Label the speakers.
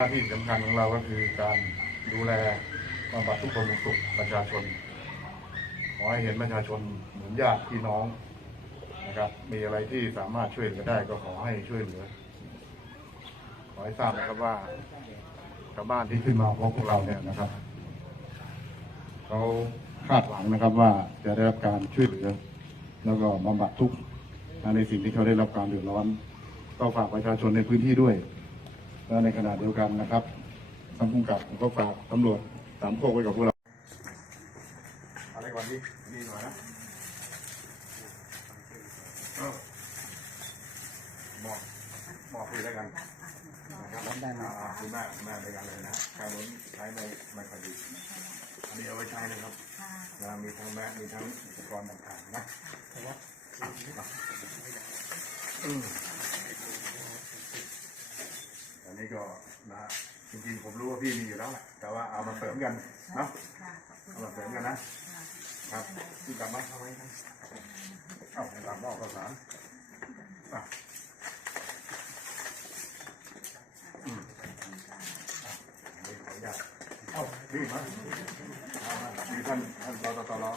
Speaker 1: หน้าที่สำคัญของเราก็คือการดูแลบำบัดทุกข์บำรุงสุขประชาชน ขอให้เห็นประชาชนเหมือนญาติพี่น้องนะครับ มีอะไรที่สามารถช่วยเหลือได้ก็ขอให้ช่วยเหลือ ขอให้ทราบนะครับว่าชาวบ้านที่ขึ้นมาพบพวกเราเนี่ยนะครับเขาคาดหวังนะครับว่าจะได้รับการช่วยเหลือ แล้วก็บำบัดทุกข์ในสิ่งที่เขาได้รับการเดือดร้อนก็ฝากประชาชนในพื้นที่ด้วย และในขณะเดียวกันนะครับทางผู้กับผมก็ฝากตำรวจสามโคกไว้กับพวกเราอะไรก่อนดีดีหน่อยนะเอ้าบอกบอกคุยแล้วกันนะครับได้มคุณแม่คุณแม่ไปกันเลยนะคราวนี้ใช้ไม่ไม่ค่อดีอันนี้เอาไว้ใช้นะครับนะมีทั้งแม่มีทั้งอุปกรณ์ต่างๆนะอืมอัน นี้ก็นะจริงๆผมรู้ว่าพี่มีอยู่แล้วแหละแต่ว่าเอามาเสริมกันเนาะเอามาเสริมกันนะครับที่กลับมาเอาไว้นะเอาไปตามบอกภาษาอะอืมเอาดีมาดีท่านท่านรอตอรอ